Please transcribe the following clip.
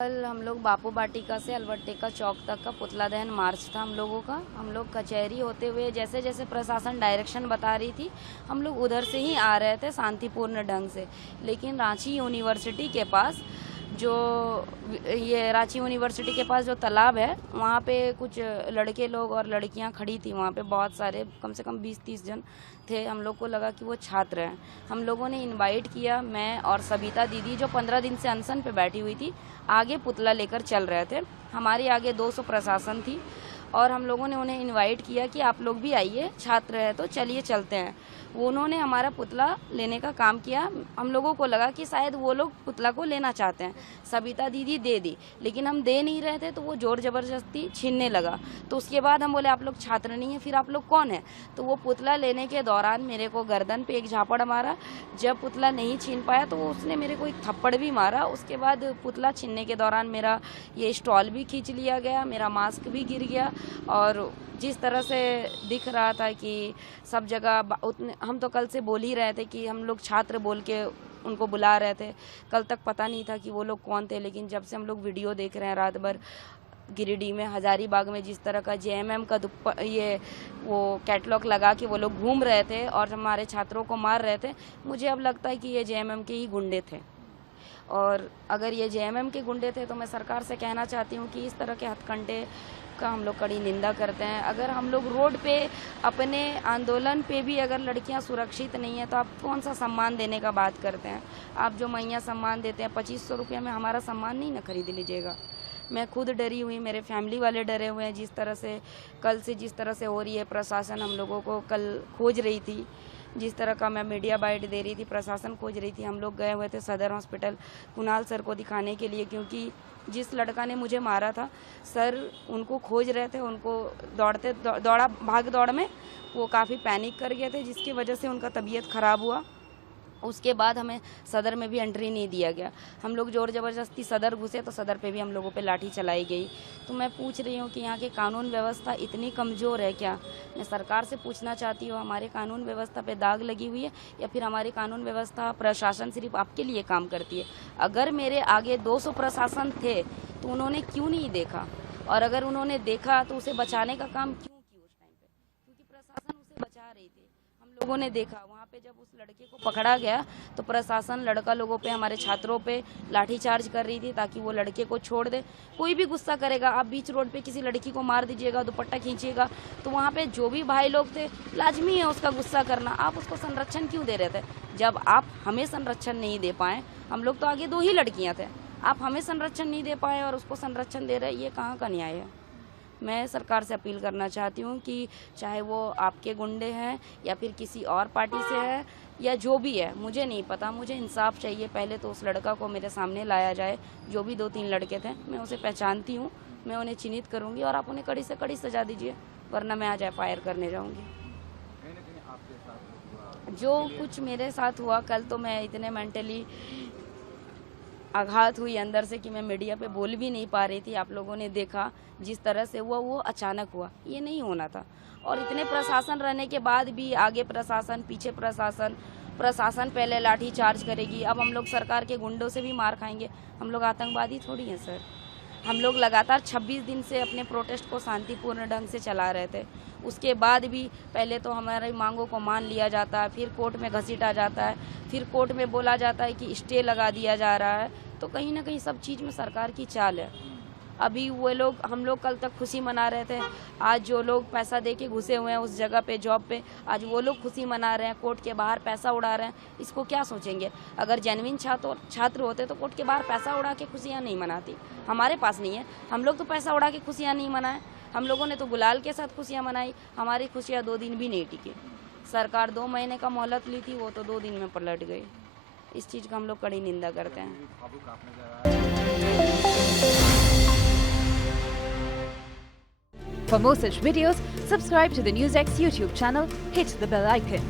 कल हम लोग बापू वाटिका से अलबट्टिका चौक तक का पुतला दहन मार्च था हम लोगों का। हम लोग कचहरी होते हुए जैसे जैसे प्रशासन डायरेक्शन बता रही थी हम लोग उधर से ही आ रहे थे शांतिपूर्ण ढंग से। लेकिन रांची यूनिवर्सिटी के पास जो जो तालाब है वहाँ पे कुछ लड़के लोग और लड़कियाँ खड़ी थी। वहाँ पे बहुत सारे कम से कम 20-30 जन थे। हम लोग को लगा कि वो छात्र हैं। हम लोगों ने इनवाइट किया, मैं और सबिता दीदी जो 15 दिन से अनशन पे बैठी हुई थी, आगे पुतला लेकर चल रहे थे। हमारे आगे 200 प्रशासन थी और हम लोगों ने उन्हें इनवाइट किया कि आप लोग भी आइए, छात्र है तो चलिए चलते हैं। उन्होंने हमारा पुतला लेने का काम किया। हम लोगों को लगा कि शायद वो लोग पुतला को लेना चाहते हैं। सबिता दीदी दे दी, लेकिन हम दे नहीं रहे थे तो वो जोर ज़बरदस्ती छीनने लगा। तो उसके बाद हम बोले आप लोग छात्र नहीं हैं, फिर आप लोग कौन है? तो वो पुतला लेने के दौरान मेरे को गर्दन पे एक झापड़ मारा। जब पुतला नहीं छीन पाया तो उसने मेरे को एक थप्पड़ भी मारा। उसके बाद पुतला छीनने के दौरान मेरा ये स्टॉल भी खींच लिया गया, मेरा मास्क भी गिर गया। और जिस तरह से दिख रहा था कि सब जगह हम तो कल से बोल ही रहे थे कि हम लोग छात्र बोल के उनको बुला रहे थे। कल तक पता नहीं था कि वो लोग कौन थे, लेकिन जब से हम लोग वीडियो देख रहे हैं रात भर गिरिडीह में हजारीबाग में जिस तरह का जेएमएम का वो कैटलॉग लगा के वो लोग घूम रहे थे और हमारे छात्रों को मार रहे थे, मुझे अब लगता है कि ये जेएमएम के ही गुंडे थे। और अगर ये जेएमएम के गुंडे थे तो मैं सरकार से कहना चाहती हूँ कि इस तरह के हथकंडे का हम लोग कड़ी निंदा करते हैं। अगर हम लोग रोड पे अपने आंदोलन पे भी अगर लड़कियां सुरक्षित नहीं है तो आप कौन सा सम्मान देने का बात करते हैं? आप जो मैया सम्मान देते हैं 2500 रुपये में हमारा सम्मान नहीं ना खरीद लीजिएगा। मैं खुद डरी हुई, मेरे फैमिली वाले डरे हुए हैं। जिस तरह से कल से जिस तरह से हो रही है, प्रशासन हम लोगों को कल खोज रही थी, जिस तरह का मैं मीडिया बाइट दे रही थी, प्रशासन खोज रही थी। हम लोग गए हुए थे सदर हॉस्पिटल कुणाल सर को दिखाने के लिए, क्योंकि जिस लड़का ने मुझे मारा था सर उनको खोज रहे थे। उनको भाग दौड़ में वो काफ़ी पैनिक कर गए थे, जिसकी वजह से उनका तबीयत ख़राब हुआ। उसके बाद हमें सदर में भी एंट्री नहीं दिया गया। हम लोग जोर ज़बरदस्ती सदर घुसे तो सदर पे भी हम लोगों पे लाठी चलाई गई। तो मैं पूछ रही हूँ कि यहाँ की कानून व्यवस्था इतनी कमज़ोर है क्या? मैं सरकार से पूछना चाहती हूँ, हमारे कानून व्यवस्था पे दाग लगी हुई है या फिर हमारी कानून व्यवस्था प्रशासन सिर्फ आपके लिए काम करती है? अगर मेरे आगे 200 प्रशासन थे तो उन्होंने क्यों नहीं देखा? और अगर उन्होंने देखा तो उसे बचाने का काम क्यों की उस टाइम पे? क्योंकि प्रशासन उसे बचा रही थी। हम लोगों ने देखा वहाँ पे जब उस लड़के को पकड़ा गया तो प्रशासन लड़का लोगों पे, हमारे छात्रों पे लाठीचार्ज कर रही थी ताकि वो लड़के को छोड़ दे। कोई भी गुस्सा करेगा, आप बीच रोड पे किसी लड़की को मार दीजिएगा, दुपट्टा खींचिएगा, तो वहाँ पे जो भी भाई लोग थे लाजमी है उसका गुस्सा करना। आप उसको संरक्षण क्यों दे रहे थे? जब आप हमें संरक्षण नहीं दे पाए, हम लोग तो आगे 2 ही लड़कियाँ थे, आप हमें संरक्षण नहीं दे पाए और उसको संरक्षण दे रहे, ये कहाँ का न्याय है? मैं सरकार से अपील करना चाहती हूँ कि चाहे वो आपके गुंडे हैं या फिर किसी और पार्टी से है या जो भी है, मुझे नहीं पता, मुझे इंसाफ चाहिए। पहले तो उस लड़का को मेरे सामने लाया जाए। जो भी 2-3 लड़के थे मैं उसे पहचानती हूँ, मैं उन्हें चिन्हित करूँगी और आप उन्हें कड़ी से कड़ी सजा दीजिए, वरना मैं आज FIR करने जाऊँगी। जो कुछ मेरे साथ हुआ कल, तो मैं इतने मेंटली आघात हुई अंदर से कि मैं मीडिया पे बोल भी नहीं पा रही थी। आप लोगों ने देखा जिस तरह से हुआ, वो अचानक हुआ, ये नहीं होना था। और इतने प्रशासन रहने के बाद भी आगे प्रशासन पीछे प्रशासन पहले लाठी चार्ज करेगी। अब हम लोग सरकार के गुंडों से भी मार खाएंगे। हम लोग आतंकवादी थोड़ी हैं सर। हम लोग लगातार 26 दिन से अपने प्रोटेस्ट को शांतिपूर्ण ढंग से चला रहे थे। उसके बाद भी पहले तो हमारी मांगों को मान लिया जाता है, फिर कोर्ट में घसीटा जाता है, फिर कोर्ट में बोला जाता है कि स्टे लगा दिया जा रहा है। तो कहीं ना कहीं सब चीज़ में सरकार की चाल है। अभी वो लोग, हम लोग कल तक खुशी मना रहे थे, आज जो लोग पैसा दे के घुसे हुए हैं उस जगह पे जॉब पे, आज वो लोग खुशी मना रहे हैं, कोर्ट के बाहर पैसा उड़ा रहे हैं। इसको क्या सोचेंगे? अगर जेन्युइन छात्र होते तो कोर्ट के बाहर पैसा उड़ा के खुशियाँ नहीं मनाती। हमारे पास नहीं है, हम लोग तो पैसा उड़ा के खुशियाँ नहीं मनाए। हम लोगों ने तो गुलाल के साथ खुशियाँ मनाई। हमारी खुशियाँ 2 दिन भी नहीं टिकी। सरकार 2 महीने का मोहलत ली थी, वो तो 2 दिन में पलट गई। इस चीज़ का हम लोग कड़ी निंदा करते हैं। For more such videos, subscribe to the NewsX YouTube channel, hit the bell icon.